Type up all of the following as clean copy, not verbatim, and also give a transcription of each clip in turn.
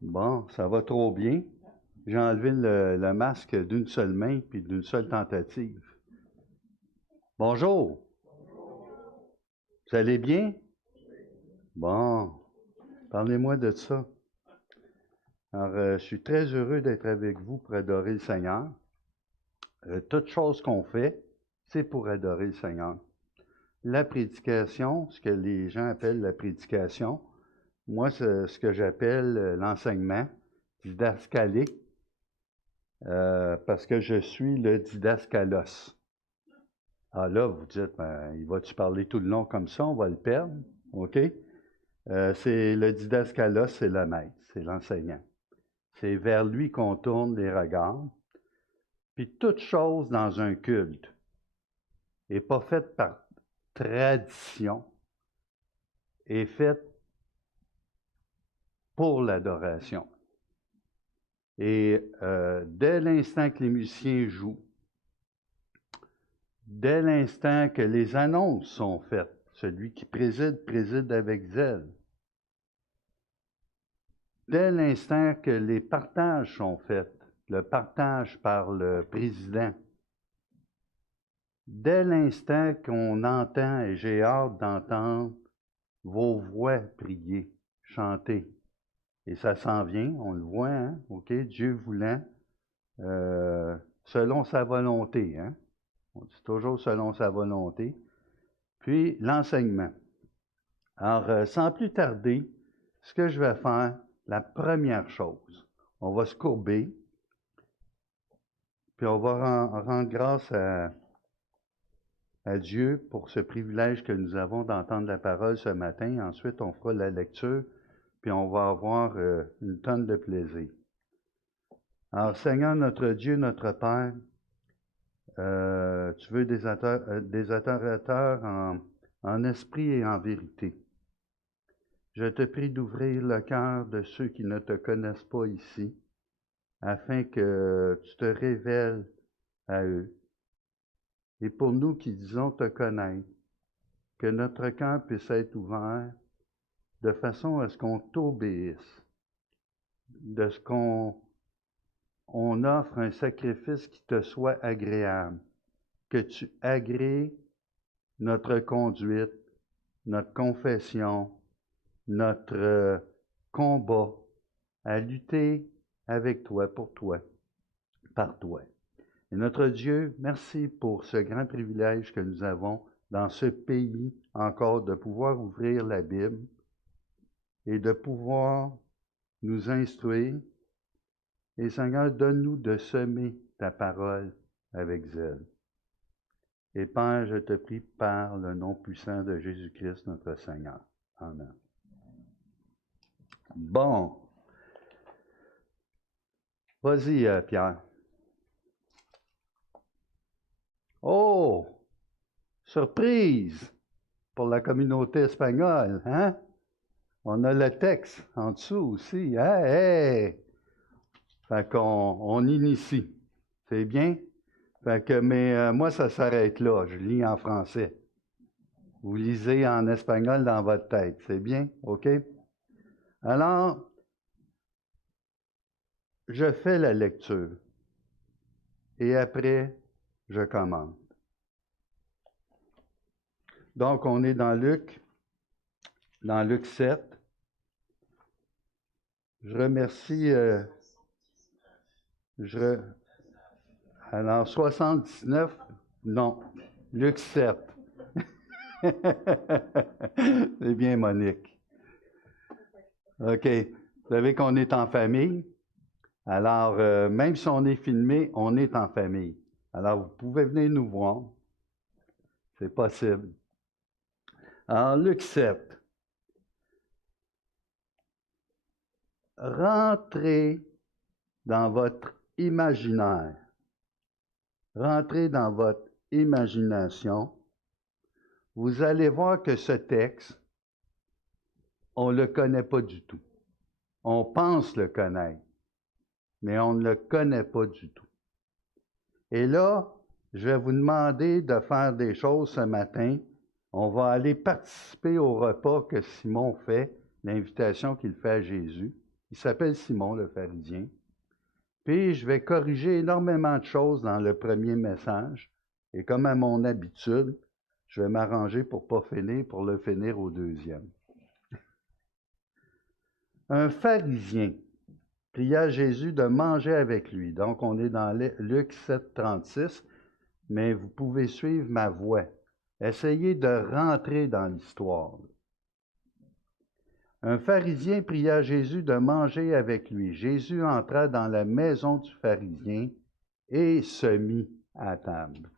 Bon, ça va trop bien. J'ai enlevé le masque d'une seule main puis d'une seule tentative. Bonjour, vous allez bien? Bon, parlez-moi de ça. Alors, je suis très heureux d'être avec vous pour adorer le Seigneur. Toute chose qu'on fait, c'est pour adorer le Seigneur. La prédication, ce que les gens appellent la prédication, moi, c'est ce que j'appelle l'enseignement didascalique, parce que je suis le didaskalos. Ah là, vous dites, ben, il va-tu parler tout le long comme ça, on va le perdre, OK? C'est le didaskalos, c'est le maître, c'est l'enseignant. C'est vers lui qu'on tourne les regards. Puis toute chose dans un culte n'est pas faite par tradition, est faite pour l'adoration. Et dès l'instant que les musiciens jouent, dès l'instant que les annonces sont faites, celui qui préside, préside avec zèle. Dès l'instant que les partages sont faits, le partage par le président, dès l'instant qu'on entend, et j'ai hâte d'entendre vos voix prier, chanter, et ça s'en vient, on le voit, hein? OK, Dieu voulant, selon sa volonté, hein? On dit toujours selon sa volonté. Puis l'enseignement. Alors, sans plus tarder, ce que je vais faire, la première chose, on va se courber, puis on va rendre grâce à Dieu pour ce privilège que nous avons d'entendre la parole ce matin. Ensuite, on fera la lecture, puis on va avoir une tonne de plaisir. Alors, Seigneur, notre Dieu, notre Père, tu veux des adorateurs en esprit et en vérité. Je te prie d'ouvrir le cœur de ceux qui ne te connaissent pas ici, afin que tu te révèles à eux. Et pour nous qui disons te connaître, que notre cœur puisse être ouvert de façon à ce qu'on t'obéisse, de ce qu'on offre un sacrifice qui te soit agréable, que tu agrées notre conduite, notre confession, notre combat à lutter avec toi, pour toi, par toi. Et notre Dieu, merci pour ce grand privilège que nous avons dans ce pays encore de pouvoir ouvrir la Bible et de pouvoir nous instruire. Et Seigneur, donne-nous de semer ta parole avec zèle. Et Père, je te prie par le nom puissant de Jésus-Christ, notre Seigneur. Amen. Bon. Vas-y, Pierre. Oh! Surprise pour la communauté espagnole, hein? On a le texte en dessous aussi. Hein? Hey! Fait qu'on initie. C'est bien? Fait que, mais moi, ça s'arrête là. Je lis en français. Vous lisez en espagnol dans votre tête. C'est bien? OK? Alors, je fais la lecture. Et après, je commande. Donc, on est dans Luc 7. Je remercie, alors 79, non, Luc 7. C'est bien, Monique. OK. Vous savez qu'on est en famille. Alors, même si on est filmé, on est en famille. Alors, vous pouvez venir nous voir. C'est possible. Alors, Luc 7. Rentrez dans votre imaginaire. Rentrez dans votre imagination. Vous allez voir que ce texte, on ne le connaît pas du tout. On pense le connaître, mais on ne le connaît pas du tout. Et là, je vais vous demander de faire des choses ce matin. On va aller participer au repas que Simon fait l'invitation qu'il fait à Jésus. Il s'appelle Simon, le pharisien. Puis je vais corriger énormément de choses dans le premier message. Et comme à mon habitude, je vais m'arranger pour pas finir, pour le finir au deuxième. Un pharisien pria Jésus de manger avec lui. Donc, on est dans Luc 7, 36, mais vous pouvez suivre ma voix. Essayez de rentrer dans l'histoire. Un pharisien pria Jésus de manger avec lui. Jésus entra dans la maison du pharisien et se mit à table.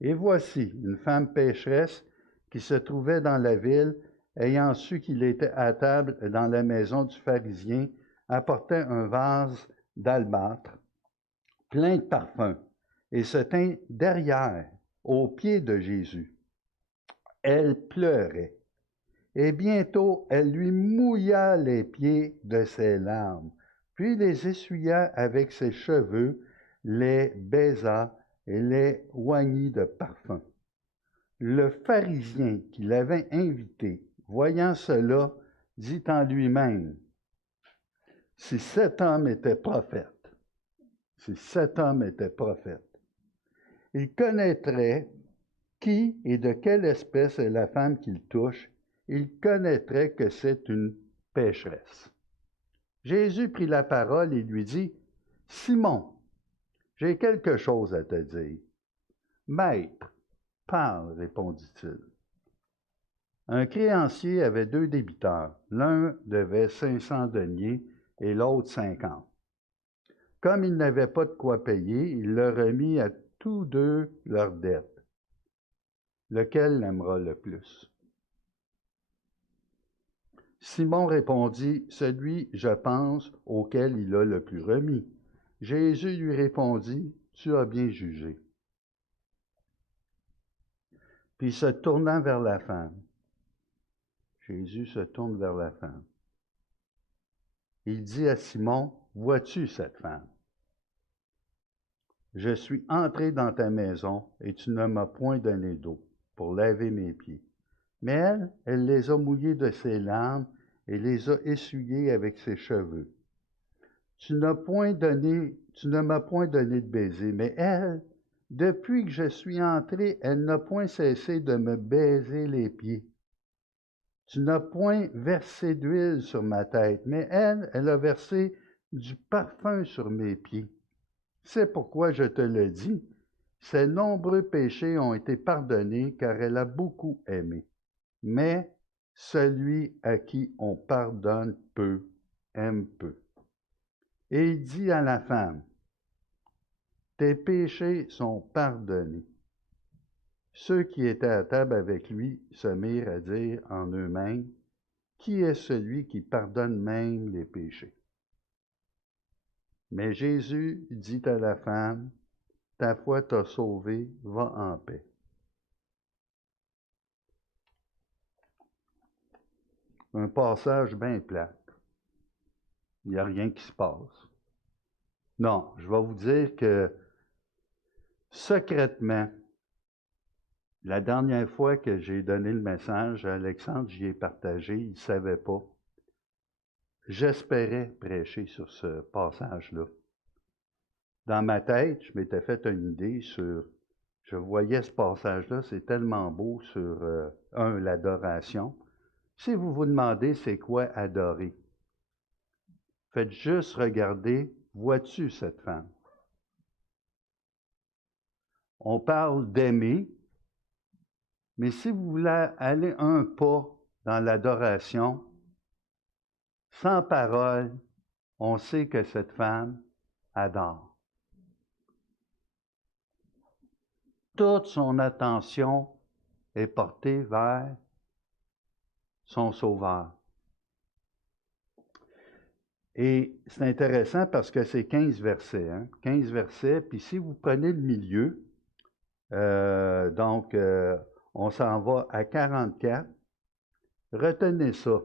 Et voici une femme pécheresse qui se trouvait dans la ville, ayant su qu'il était à table dans la maison du pharisien, apportait un vase d'albâtre plein de parfums et se tint derrière, aux pieds de Jésus. Elle pleurait. Et bientôt, elle lui mouilla les pieds de ses larmes, puis les essuya avec ses cheveux, les baisa et les oignit de parfum. Le pharisien qui l'avait invité, voyant cela, dit en lui-même, « Si cet homme était prophète, il connaîtrait qui et de quelle espèce est la femme qu'il touche, il connaîtrait que c'est une pécheresse. » Jésus prit la parole et lui dit, « Simon, j'ai quelque chose à te dire. »« Maître, parle, répondit-il. Un créancier avait 2 débiteurs. L'un devait 500 deniers et l'autre 50. Comme il n'avait pas de quoi payer, il leur remit à tous 2 leurs dettes. Lequel l'aimera le plus? Simon répondit, « Celui, je pense, auquel il a le plus remis. » Jésus lui répondit, « Tu as bien jugé. » Puis se tournant vers la femme, Jésus se tourne vers la femme. Il dit à Simon, « Vois-tu cette femme? Je suis entré dans ta maison et tu ne m'as point donné d'eau pour laver mes pieds. Mais elle les a mouillés de ses larmes et les a essuyés avec ses cheveux. Tu ne m'as point donné de baiser, mais elle, depuis que je suis entré, elle n'a point cessé de me baiser les pieds. Tu n'as point versé d'huile sur ma tête, mais elle a versé du parfum sur mes pieds. C'est pourquoi je te le dis, ses nombreux péchés ont été pardonnés, car elle a beaucoup aimé. Mais celui à qui on pardonne peu, aime peu. » Et il dit à la femme, « Tes péchés sont pardonnés. » Ceux qui étaient à table avec lui se mirent à dire en eux-mêmes, « Qui est celui qui pardonne même les péchés? » Mais Jésus dit à la femme, « Ta foi t'a sauvée, va en paix. » Un passage bien plate. Il n'y a rien qui se passe. Non, je vais vous dire que secrètement, la dernière fois que j'ai donné le message à Alexandre, j'y ai partagé, il ne savait pas. J'espérais prêcher sur ce passage-là. Dans ma tête, je m'étais fait une idée sur, je voyais ce passage-là, c'est tellement beau sur, l'adoration. Si vous vous demandez c'est quoi adorer, faites juste regarder, vois-tu cette femme? On parle d'aimer, mais si vous voulez aller un pas dans l'adoration, sans parole, on sait que cette femme adore. Toute son attention est portée vers son Sauveur. Et c'est intéressant parce que c'est 15 versets. 15 versets, puis si vous prenez le milieu, on s'en va à 44. Retenez ça.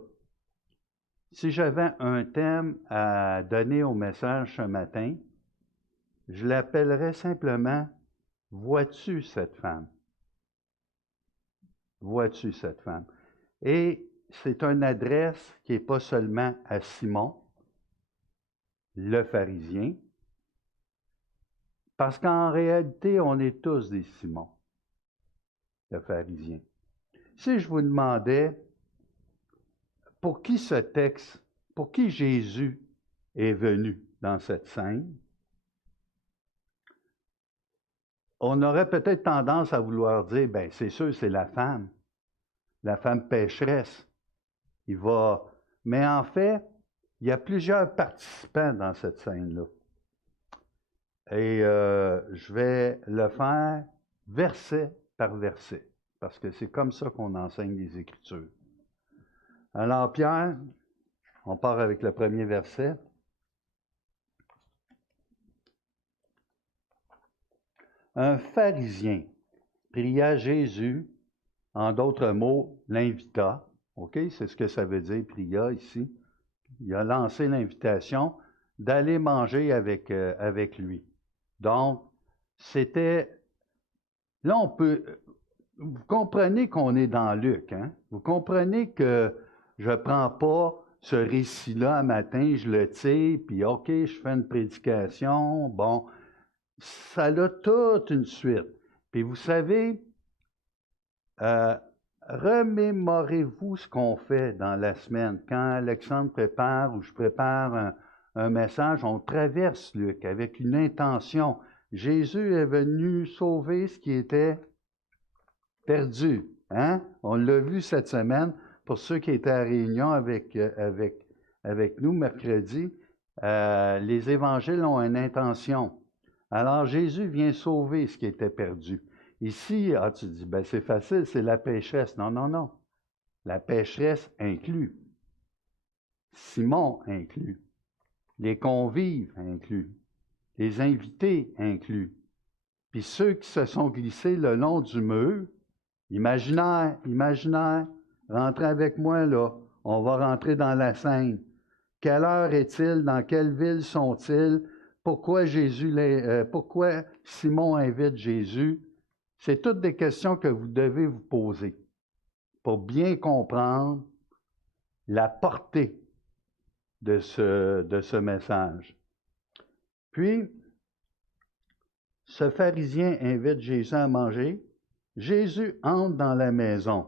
Si j'avais un thème à donner au message ce matin, je l'appellerais simplement « Vois-tu cette femme? » Vois-tu cette femme? Et c'est une adresse qui n'est pas seulement à Simon, le pharisien, parce qu'en réalité, on est tous des Simons, le pharisien. Si je vous demandais, pour qui ce texte, pour qui Jésus est venu dans cette scène, on aurait peut-être tendance à vouloir dire, bien, c'est sûr, c'est la femme pécheresse. Mais en fait, il y a plusieurs participants dans cette scène-là. Et je vais le faire verset par verset, parce que c'est comme ça qu'on enseigne les Écritures. Alors, Pierre, on part avec le premier verset. Un pharisien pria Jésus, en d'autres mots, l'invita. OK? C'est ce que ça veut dire, pria ici. Il a lancé l'invitation d'aller manger avec lui. Donc, c'était... Là, on peut... Vous comprenez qu'on est dans Luc, hein? Vous comprenez que je ne prends pas ce récit-là un matin, je le tire, puis OK, je fais une prédication. Bon, ça a toute une suite. Puis vous savez, remémorez-vous ce qu'on fait dans la semaine. Quand Alexandre prépare ou je prépare un message, on traverse Luc avec une intention. Jésus est venu sauver ce qui était perdu. Hein? On l'a vu cette semaine. Pour ceux qui étaient à réunion avec nous mercredi, les évangiles ont une intention. Alors Jésus vient sauver ce qui était perdu. Ici, tu dis, ben c'est facile, c'est la pécheresse. Non, non, non. La pécheresse inclut. Simon inclut. Les convives inclus. Les invités inclus. Puis ceux qui se sont glissés le long du mur, imaginaire, rentrez avec moi là, on va rentrer dans la scène. Quelle heure est-il? Dans quelle ville sont-ils? Pourquoi Simon invite Jésus? C'est toutes des questions que vous devez vous poser pour bien comprendre la portée de ce message. Puis, ce pharisien invite Jésus à manger. Jésus entre dans la maison.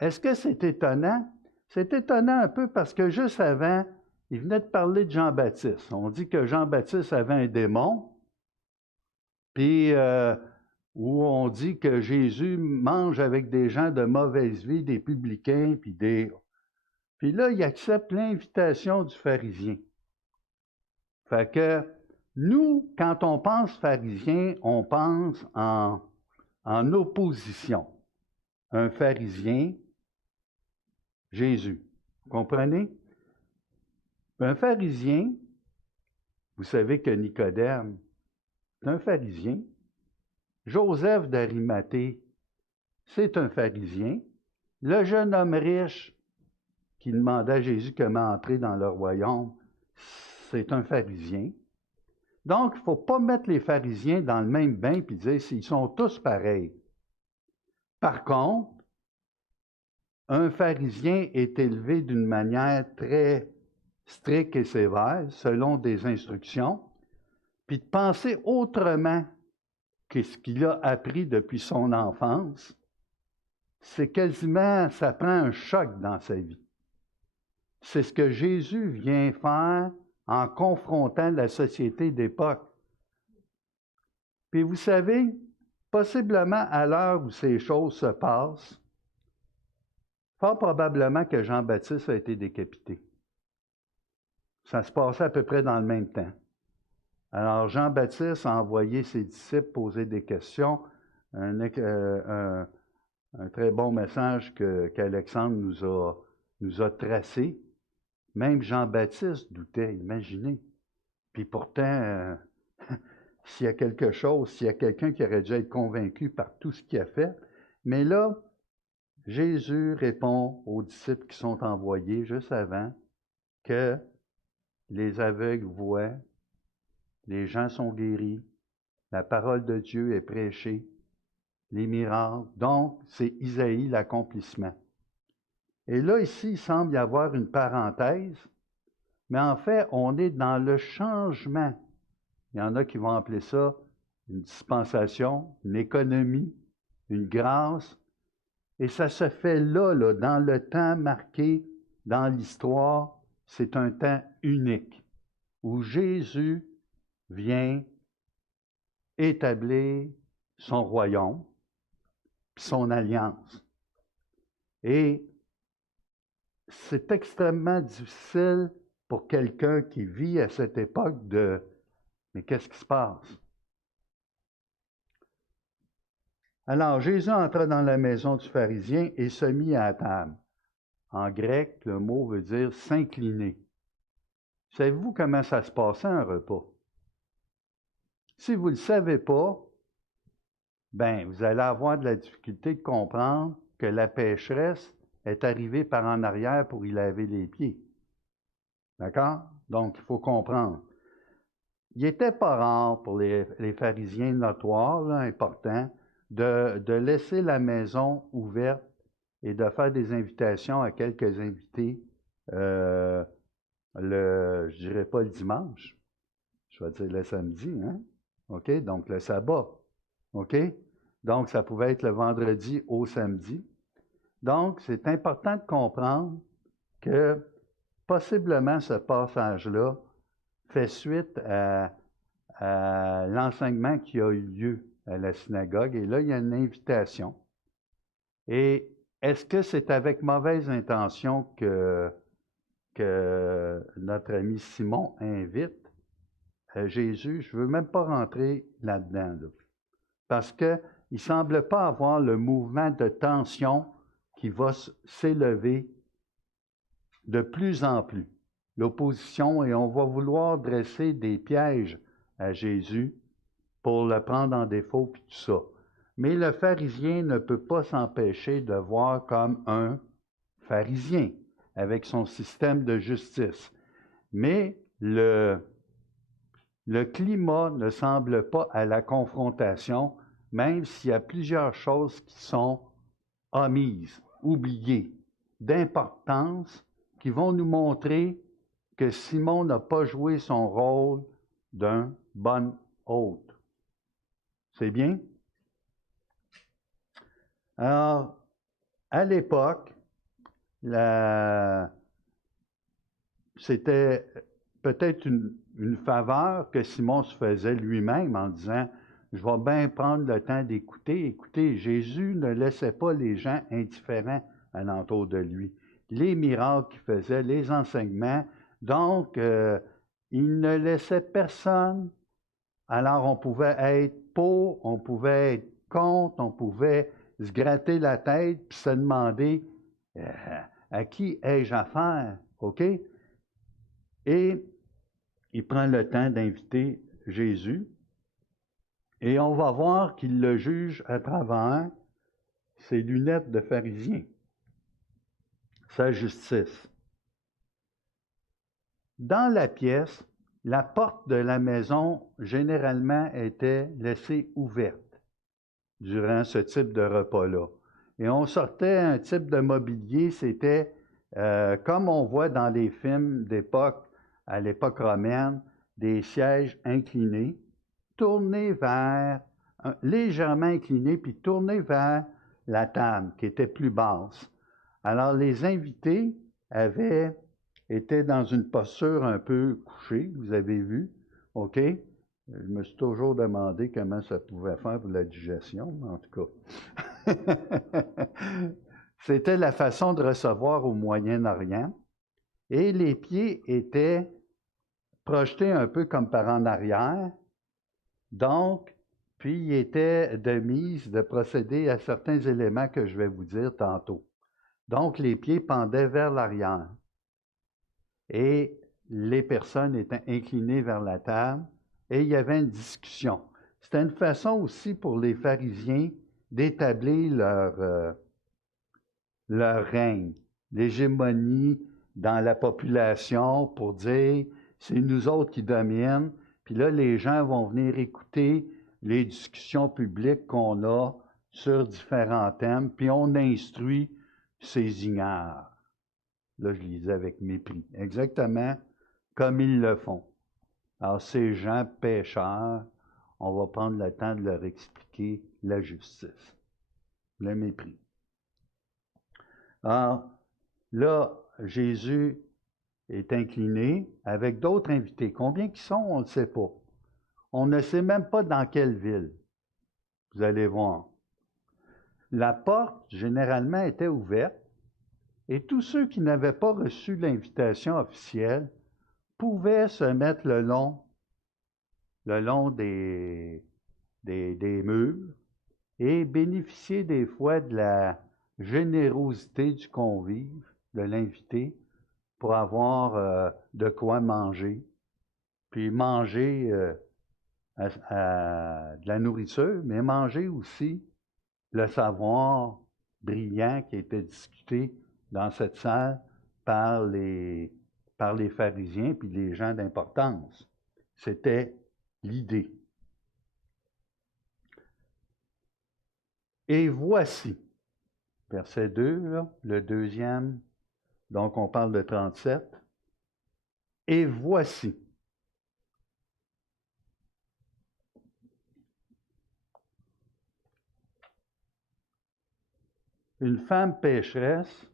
Est-ce que c'est étonnant? C'est étonnant un peu parce que juste avant, il venait de parler de Jean-Baptiste. On dit que Jean-Baptiste avait un démon, puis où on dit que Jésus mange avec des gens de mauvaise vie, des publicains, Puis là, il accepte l'invitation du pharisien. Fait que nous, quand on pense pharisien, on pense en opposition. Un pharisien, Jésus. Vous comprenez? Un pharisien, vous savez que Nicodème, c'est un pharisien. Joseph d'Arimathée, c'est un pharisien. Le jeune homme riche qui demandait à Jésus comment entrer dans le royaume, c'est un pharisien. Donc, il ne faut pas mettre les pharisiens dans le même bain et dire qu'ils sont tous pareils. Par contre, un pharisien est élevé d'une manière très stricte et sévère, selon des instructions, puis de penser autrement que ce qu'il a appris depuis son enfance, c'est quasiment, ça prend un choc dans sa vie. C'est ce que Jésus vient faire en confrontant la société d'époque. Puis vous savez, possiblement à l'heure où ces choses se passent, fort probablement que Jean-Baptiste a été décapité. Ça se passait à peu près dans le même temps. Alors Jean-Baptiste a envoyé ses disciples poser des questions, un très bon message qu'Alexandre nous a tracé. Même Jean-Baptiste doutait, imaginez. Puis pourtant, s'il y a quelque chose, s'il y a quelqu'un qui aurait dû être convaincu par tout ce qu'il a fait, mais là, Jésus répond aux disciples qui sont envoyés juste avant que les aveugles voient, les gens sont guéris, la parole de Dieu est prêchée, les miracles. Donc, c'est Isaïe l'accomplissement. Et là, ici, il semble y avoir une parenthèse, mais en fait, on est dans le changement. Il y en a qui vont appeler ça une dispensation, une économie, une grâce. Et ça se fait là, dans le temps marqué dans l'histoire. C'est un temps unique où Jésus vient établir son royaume, son alliance. Et c'est extrêmement difficile pour quelqu'un qui vit à cette époque de « mais qu'est-ce qui se passe? » Alors, Jésus entra dans la maison du pharisien et se mit à table. En grec, le mot veut dire « s'incliner ». Savez-vous comment ça se passait un repas? Si vous ne le savez pas, ben, vous allez avoir de la difficulté de comprendre que la pécheresse est arrivée par en arrière pour y laver les pieds. D'accord? Donc, il faut comprendre. Il n'était pas rare pour les pharisiens notoires, là, importants, de laisser la maison ouverte et de faire des invitations à quelques invités, je dirais pas le dimanche, je vais dire le samedi, hein? OK? Donc, le sabbat. OK? Donc, ça pouvait être le vendredi au samedi. Donc, c'est important de comprendre que possiblement ce passage-là fait suite à l'enseignement qui a eu lieu à la synagogue. Et là, il y a une invitation. Et est-ce que c'est avec mauvaise intention que notre ami Simon invite Jésus? Je ne veux même pas rentrer là-dedans, là, parce qu'il ne semble pas avoir le mouvement de tension qui va s'élever de plus en plus. L'opposition, et on va vouloir dresser des pièges à Jésus pour le prendre en défaut, puis tout ça. Mais le pharisien ne peut pas s'empêcher de voir comme un pharisien avec son système de justice. Mais le climat ne semble pas à la confrontation, même s'il y a plusieurs choses qui sont omises, oubliées, d'importance, qui vont nous montrer que Simon n'a pas joué son rôle d'un bon hôte. C'est bien? Alors, à l'époque, c'était peut-être une faveur que Simon se faisait lui-même en disant « Je vais bien prendre le temps d'écouter. » Écoutez, Jésus ne laissait pas les gens indifférents alentour de lui. Les miracles qu'il faisait, les enseignements, donc il ne laissait personne. Alors on pouvait être pour, on pouvait être contre, on pouvait se gratter la tête puis se demander à qui ai-je affaire, OK? Et il prend le temps d'inviter Jésus et on va voir qu'il le juge à travers ses lunettes de pharisien, sa justice. Dans la pièce, la porte de la maison généralement était laissée ouverte durant ce type de repas-là. Et on sortait un type de mobilier, c'était comme on voit dans les films d'époque, à l'époque romaine, des sièges inclinés, tournés vers, légèrement inclinés, puis tournés vers la table, qui était plus basse. Alors, les invités étaient dans une posture un peu couchée, vous avez vu, OK? Je me suis toujours demandé comment ça pouvait faire pour la digestion, en tout cas. C'était la façon de recevoir au Moyen-Orient. Et les pieds étaient projetés un peu comme par en arrière. Donc, puis il était de mise de procéder à certains éléments que je vais vous dire tantôt. Donc, les pieds pendaient vers l'arrière. Et les personnes étaient inclinées vers la table. Et il y avait une discussion. C'était une façon aussi pour les pharisiens d'établir leur règne, l'hégémonie dans la population pour dire c'est nous autres qui dominent. Puis là, les gens vont venir écouter les discussions publiques qu'on a sur différents thèmes, puis on instruit ces ignares. Là, je lisais avec mépris. Exactement comme ils le font. Alors, ces gens pécheurs, on va prendre le temps de leur expliquer la justice. Le mépris. Alors, là, Jésus est incliné avec d'autres invités. Combien qui sont, on ne sait pas. On ne sait même pas dans quelle ville. Vous allez voir. La porte, généralement, était ouverte et tous ceux qui n'avaient pas reçu l'invitation officielle pouvaient se mettre le long des murs et bénéficier des fois de la générosité du convive, de l'invité, pour avoir de quoi manger, puis manger de la nourriture, mais manger aussi le savoir brillant qui était discuté dans cette salle par les pharisiens puis les gens d'importance. C'était l'idée. Et voici, verset 2, là, le deuxième, donc on parle de 37. Et voici. Une femme pécheresse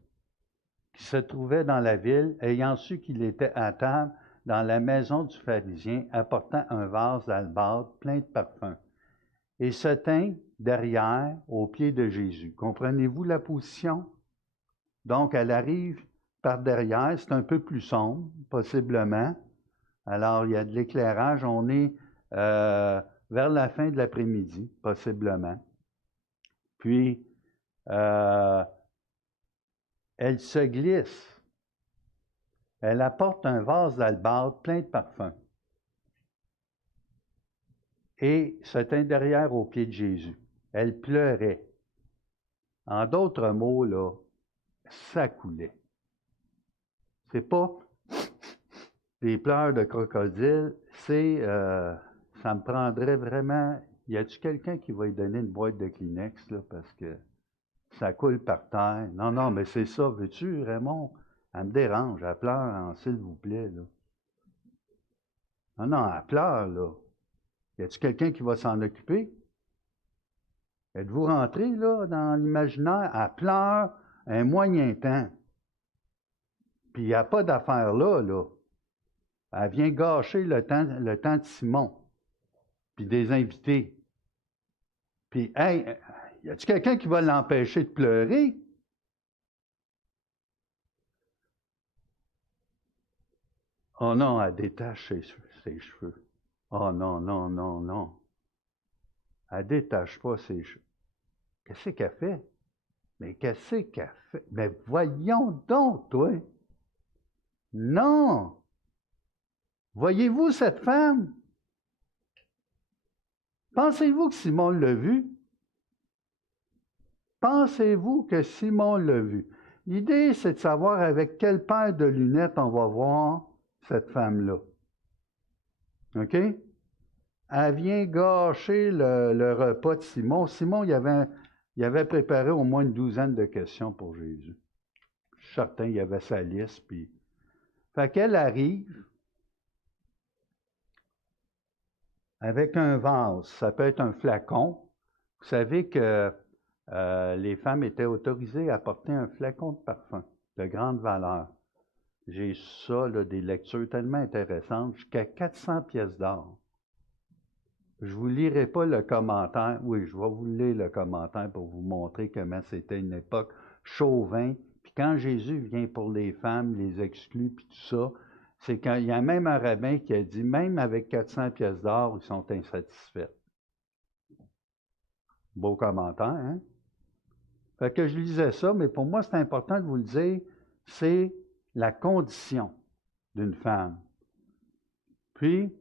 qui se trouvait dans la ville, ayant su qu'il était à table dans la maison du pharisien, apportant un vase d'albâtre plein de parfums, et se tint derrière, aux pieds de Jésus. Comprenez-vous la position? Donc, elle arrive par derrière, c'est un peu plus sombre, possiblement. Alors, il y a de l'éclairage, on est vers la fin de l'après-midi, possiblement. Puis, elle se glisse. Elle apporte un vase d'albâtre plein de parfums et se tint derrière aux pieds de Jésus. Elle pleurait. En d'autres mots, là, ça coulait. C'est pas des pleurs de crocodile, c'est ça me prendrait vraiment. Y a-tu quelqu'un qui va lui donner une boîte de Kleenex, là, parce que ça coule par terre? Non, non, mais c'est ça, veux-tu, Raymond? Elle me dérange, elle pleure, s'il vous plaît, là. Non, non, elle pleure, là. Y a-tu quelqu'un qui va s'en occuper? Êtes-vous rentré, là, dans l'imaginaire? Elle pleure un moyen temps. Puis il n'y a pas d'affaire là, là. Elle vient gâcher le temps de Simon, puis des invités. Puis, hey, y a-tu quelqu'un qui va l'empêcher de pleurer? Oh non, elle détache ses cheveux. Oh non, non, non, non. Elle détache pas ses cheveux. Qu'est-ce qu'elle fait? Mais qu'est-ce qu'elle fait? Mais voyons donc, toi. Non! Voyez-vous cette femme? Pensez-vous que Simon l'a vue? Pensez-vous que Simon l'a vue? L'idée, c'est de savoir avec quelle paire de lunettes on va voir cette femme-là. OK? Elle vient gâcher le repas de Simon. Simon, il avait préparé au moins une douzaine de questions pour Jésus. Je suis certain qu'il y avait sa liste. Puis... Fait qu'elle arrive avec un vase. Ça peut être un flacon. Vous savez que les femmes étaient autorisées à porter un flacon de parfum de grande valeur. J'ai ça, là, des lectures tellement intéressantes, jusqu'à 400 pièces d'or. Je ne vous lirai pas le commentaire. Oui, je vais vous lire le commentaire pour vous montrer comment c'était une époque chauvin. Puis quand Jésus vient pour les femmes, les exclut, puis tout ça, c'est quand il y a même un rabbin qui a dit, même avec 400 pièces d'or, ils sont insatisfaits. Beau commentaire, hein? Fait que je lisais ça, mais pour moi, c'est important de vous le dire, c'est la condition d'une femme. Puis,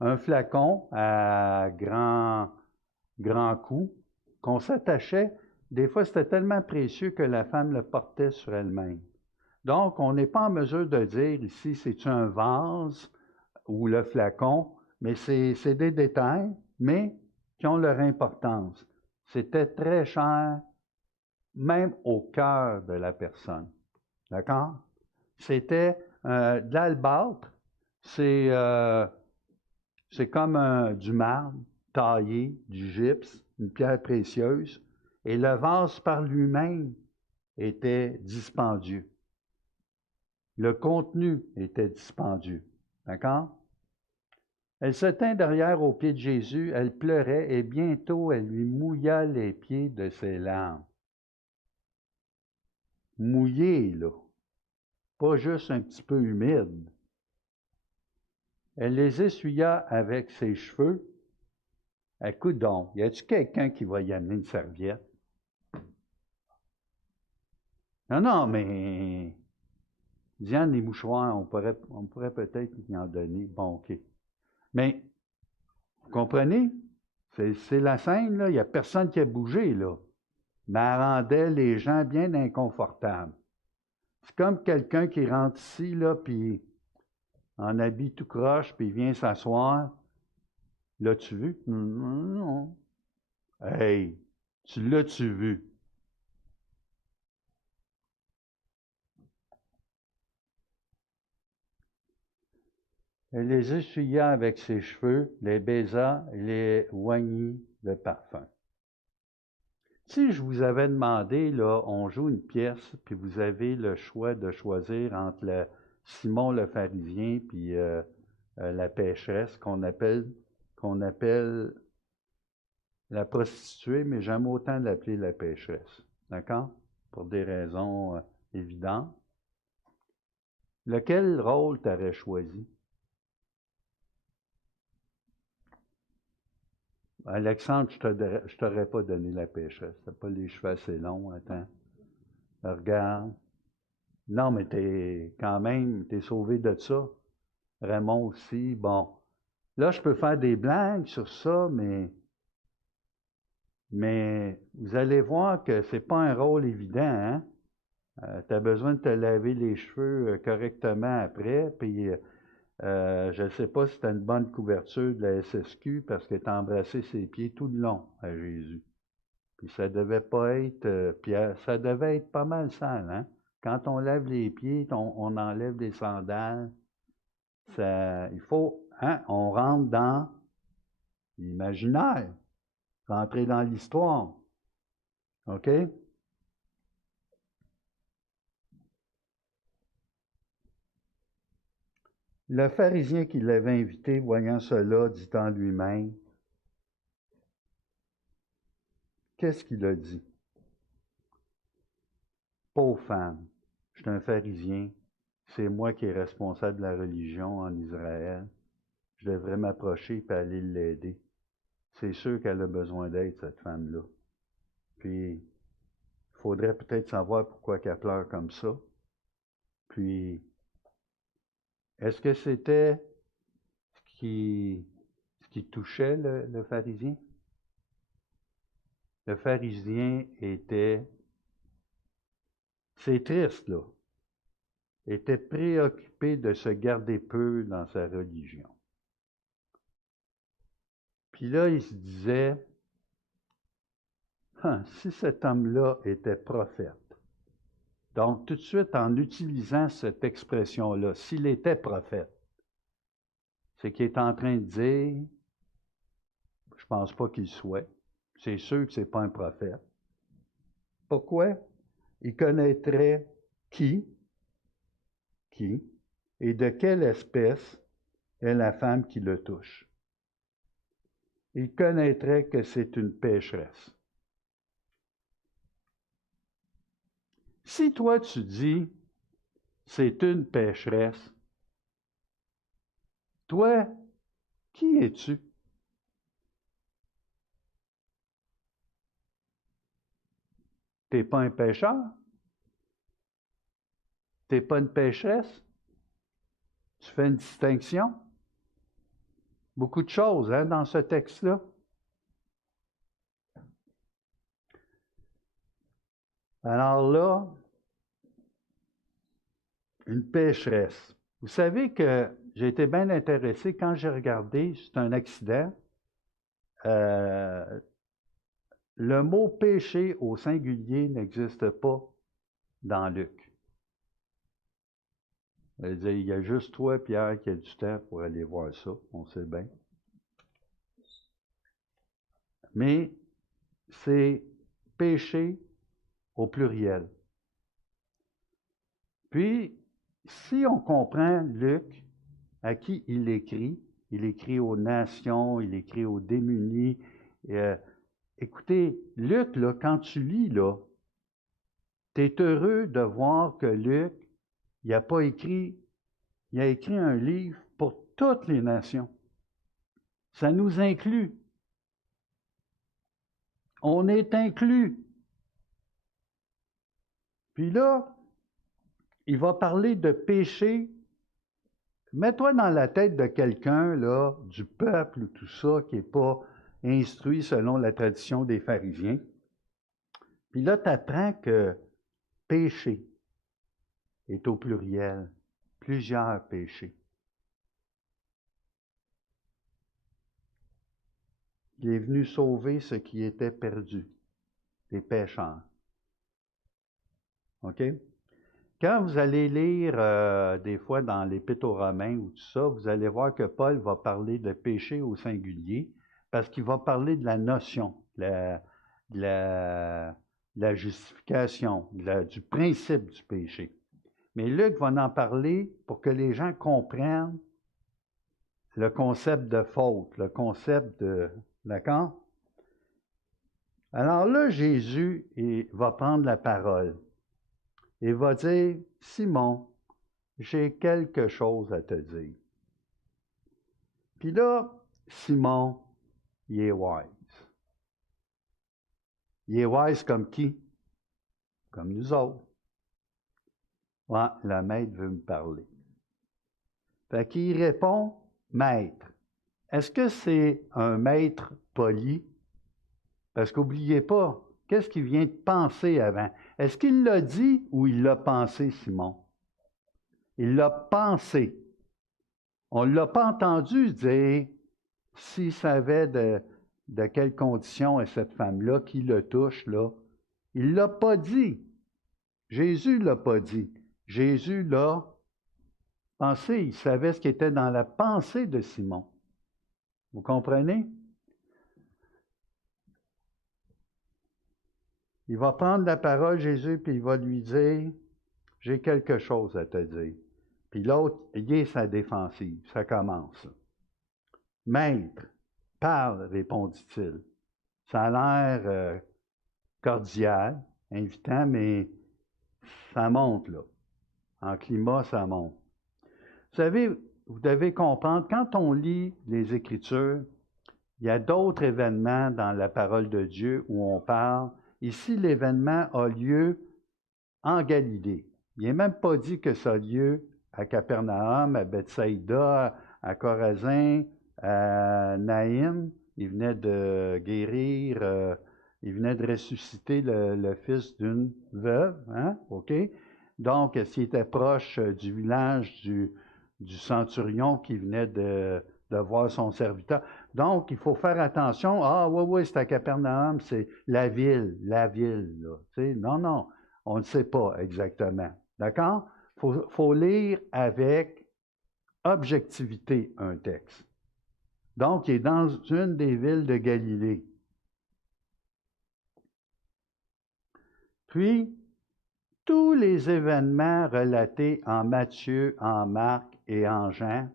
un flacon à grand coup, qu'on s'attachait, des fois c'était tellement précieux que la femme le portait sur elle-même. Donc, on n'est pas en mesure de dire ici, c'est-tu un vase ou le flacon, mais c'est des détails, mais qui ont leur importance. C'était très cher, même au cœur de la personne. D'accord? C'était de l'albâtre. C'est comme du marbre taillé, du gypse, une pierre précieuse. Et le vase par lui-même était dispendieux. Le contenu était dispendieux. D'accord? Elle se tint derrière aux pieds de Jésus, elle pleurait et bientôt elle lui mouilla les pieds de ses larmes. Mouillé, là. Pas juste un petit peu humide. Elle les essuya avec ses cheveux. Écoute donc, y a-t-il quelqu'un qui va y amener une serviette? Non, non, mais Diane, les mouchoirs, on pourrait peut-être y en donner. Bon, OK. Mais, vous comprenez? C'est la scène, là. Il n'y a personne qui a bougé, là. Mais elle rendait les gens bien inconfortables. C'est comme quelqu'un qui rentre ici, là, puis en habit tout croche, puis il vient s'asseoir. L'as-tu vu? Non. Hey, tu l'as-tu vu? Elle les essuya avec ses cheveux, les baisa et les oignit de parfum. Si je vous avais demandé, là, on joue une pièce, puis vous avez le choix de choisir entre Simon le pharisien puis la pécheresse qu'on appelle la prostituée, mais j'aime autant l'appeler la pécheresse. D'accord? Pour des raisons évidentes. Lequel rôle t'aurais choisi? Alexandre, je t'aurais pas donné la pécheresse. T'as pas les cheveux assez longs, attends. Regarde. Non, mais t'es sauvé de ça. Raymond aussi, bon. Là, je peux faire des blagues sur ça, mais vous allez voir que c'est pas un rôle évident, hein? Tu as besoin de te laver les cheveux correctement après, puis je ne sais pas si tu as une bonne couverture de la SSQ parce que tu as embrassé ses pieds tout le long à Jésus. Puis ça devait pas être, ça devait être pas mal sale, hein? Quand on lève les pieds, on enlève les sandales. Il faut, hein, on rentre dans l'imaginaire, rentrer dans l'histoire. OK? Le pharisien qui l'avait invité, voyant cela, dit en lui-même, qu'est-ce qu'il a dit? Pauvre femme, je suis un pharisien, c'est moi qui est responsable de la religion en Israël. Je devrais m'approcher et aller l'aider. C'est sûr qu'elle a besoin d'aide, cette femme-là. Puis, il faudrait peut-être savoir pourquoi elle pleure comme ça. Puis, est-ce que c'était ce qui touchait le pharisien? Le pharisien c'est triste, là, était préoccupé de se garder peu dans sa religion. Puis là, il se disait, si cet homme-là était prophète, donc tout de suite en utilisant cette expression-là, s'il était prophète, c'est qu'il est en train de dire, je pense pas qu'il soit, c'est sûr que c'est pas un prophète. Pourquoi? Il connaîtrait qui, et de quelle espèce est la femme qui le touche. Il connaîtrait que c'est une pécheresse. Si toi tu dis c'est une pécheresse, toi, qui es-tu? T'es pas un pécheur? T'es pas une pécheresse? Tu fais une distinction? Beaucoup de choses hein, dans ce texte-là. Alors là, une pécheresse. Vous savez que j'ai été bien intéressé quand j'ai regardé, c'est un accident. Le mot péché au singulier n'existe pas dans Luc. Elle dit, il y a juste toi, Pierre, qui a du temps pour aller voir ça, on sait bien. Mais c'est péché au pluriel. Puis, si on comprend Luc, à qui il écrit aux nations, il écrit aux démunis. Écoutez, Luc, là, quand tu lis, là, tu es heureux de voir que Luc, il a écrit un livre pour toutes les nations. Ça nous inclut. On est inclus. Puis là, il va parler de péché. Mets-toi dans la tête de quelqu'un, là, du peuple ou tout ça, qui n'est pas instruit selon la tradition des pharisiens. Puis là, tu apprends que péché est au pluriel, plusieurs péchés. Il est venu sauver ce qui était perdu, les pécheurs. OK? Quand vous allez lire des fois dans l'Épître aux Romains ou tout ça, vous allez voir que Paul va parler de péché au singulier parce qu'il va parler de la notion, de la justification, du principe du péché. Mais Luc va en parler pour que les gens comprennent le concept de faute, le concept de... D'accord? Alors là, Jésus va prendre la parole et va dire, Simon, j'ai quelque chose à te dire. Puis là, Simon, il est wise. Il est wise comme qui? Comme nous autres. Ouais, le maître veut me parler. Fait qu'il répond, maître. Est-ce que c'est un maître poli? Parce qu'oubliez pas, qu'est-ce qu'il vient de penser avant? Est-ce qu'il l'a dit ou il l'a pensé, Simon? Il l'a pensé. On ne l'a pas entendu dire s'il savait de quelles conditions est cette femme-là, qui le touche, là. Il ne l'a pas dit. Jésus ne l'a pas dit. Jésus l'a pensé. Il savait ce qui était dans la pensée de Simon. Vous comprenez? Il va prendre la parole, Jésus, puis il va lui dire, j'ai quelque chose à te dire. Puis l'autre, il est sa défensive. Ça commence. Maître, parle, répondit-il. Ça a l'air cordial, invitant, mais ça monte, là. En climat, ça monte. Vous savez, vous devez comprendre, quand on lit les Écritures, il y a d'autres événements dans la parole de Dieu où on parle. Ici, l'événement a lieu en Galilée. Il n'est même pas dit que ça a lieu à Capernaum, à Bethsaïda, à Chorazin, à Naïm. Il venait de guérir, il venait de ressusciter le fils d'une veuve. Hein? OK? Donc, s'il était proche du village du centurion qui venait de voir son serviteur. Donc, il faut faire attention. Ah, oui, c'est à Capernaum, c'est la ville, là. Non, non, on ne sait pas exactement. D'accord? Il faut lire avec objectivité un texte. Donc, il est dans une des villes de Galilée. Puis, tous les événements relatés en Matthieu, en Marc et en Jean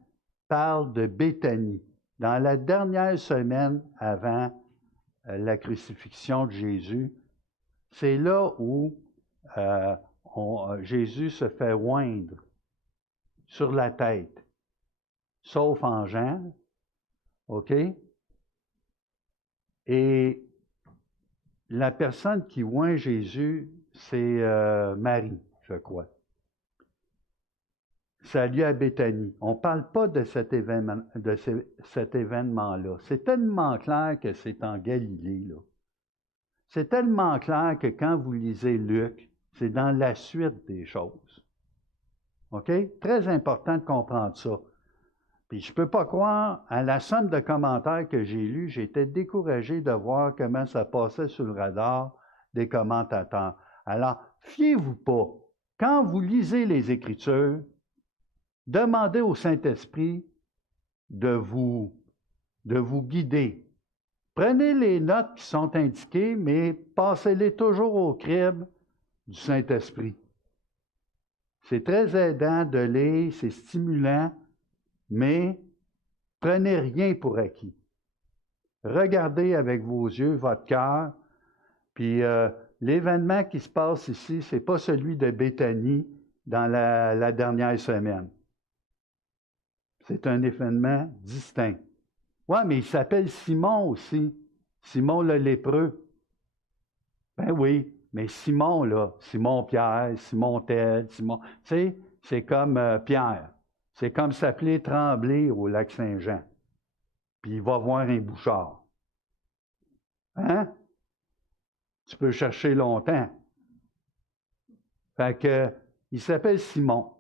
parlent de Béthanie, dans la dernière semaine avant la crucifixion de Jésus. C'est là où Jésus se fait oindre sur la tête, sauf en Jean, OK? Et la personne qui oint Jésus, c'est Marie, je crois. Ça a lieu à Béthanie. On ne parle pas de cet événement-là. C'est tellement clair que c'est en Galilée, là. C'est tellement clair que quand vous lisez Luc, c'est dans la suite des choses. OK? Très important de comprendre ça. Puis je ne peux pas croire, à la somme de commentaires que j'ai lus, j'étais découragé de voir comment ça passait sur le radar des commentateurs. Alors, fiez-vous pas. Quand vous lisez les Écritures, Demandez au Saint-Esprit de vous guider. Prenez les notes qui sont indiquées, mais passez-les toujours au crible du Saint-Esprit. C'est très aidant de lire, c'est stimulant, mais prenez rien pour acquis. Regardez avec vos yeux, votre cœur, puis l'événement qui se passe ici, ce n'est pas celui de Béthanie dans la dernière semaine. C'est un événement distinct. Oui, mais il s'appelle Simon aussi. Simon le lépreux. Ben oui, mais Simon, là, Simon-Pierre, Simon-Tel, Simon, tu sais, c'est comme Pierre. C'est comme s'appeler Tremblay au lac Saint-Jean. Puis il va voir un bouchard. Hein? Tu peux chercher longtemps. Fait que, il s'appelle Simon.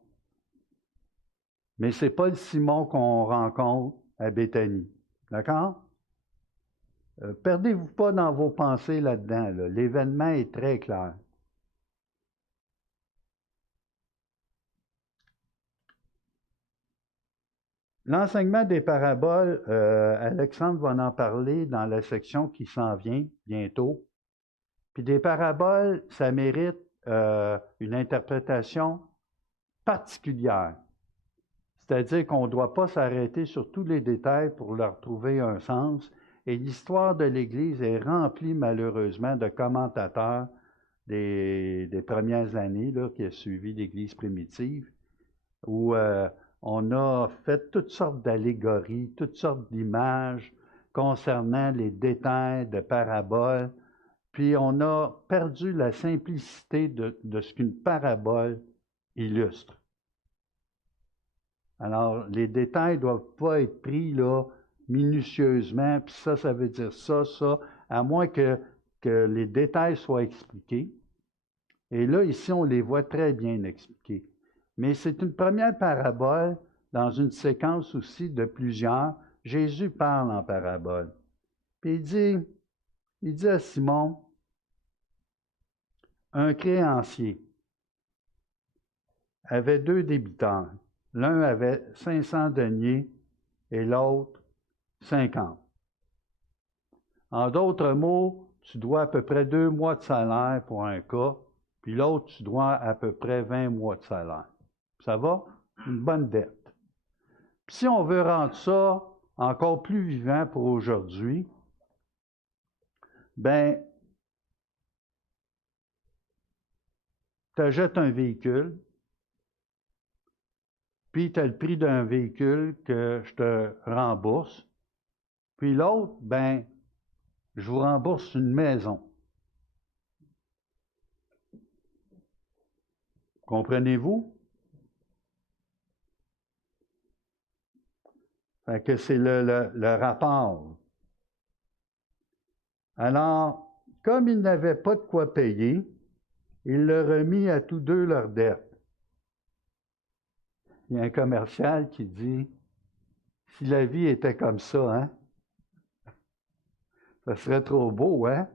Mais ce n'est pas le Simon qu'on rencontre à Béthanie. D'accord? Perdez-vous pas dans vos pensées là-dedans. Là. L'événement est très clair. L'enseignement des paraboles, Alexandre va en parler dans la section qui s'en vient bientôt. Puis des paraboles, ça mérite une interprétation particulière. C'est-à-dire qu'on ne doit pas s'arrêter sur tous les détails pour leur trouver un sens. Et l'histoire de l'Église est remplie malheureusement de commentateurs des premières années là, qui a suivi l'Église primitive, où on a fait toutes sortes d'allégories, toutes sortes d'images concernant les détails de paraboles, puis on a perdu la simplicité de ce qu'une parabole illustre. Alors, les détails ne doivent pas être pris là, minutieusement, puis ça veut dire ça, à moins que les détails soient expliqués. Et là, ici, on les voit très bien expliqués. Mais c'est une première parabole dans une séquence aussi de plusieurs. Jésus parle en parabole. Puis il dit à Simon, un créancier avait 2 débiteurs. L'un avait 500 deniers et l'autre 50. En d'autres mots, tu dois à peu près 2 mois de salaire pour un cas, puis l'autre, tu dois à peu près 20 mois de salaire. Ça va? Une bonne dette. Puis si on veut rendre ça encore plus vivant pour aujourd'hui, ben, tu achètes un véhicule, puis tu as le prix d'un véhicule que je te rembourse, puis l'autre, ben, je vous rembourse une maison. Comprenez-vous? Fait que c'est le rapport. Alors, comme ils n'avaient pas de quoi payer, il leur remit à tous deux leurs dettes. Il y a un commercial qui dit, si la vie était comme ça, hein, ça serait trop beau, hein?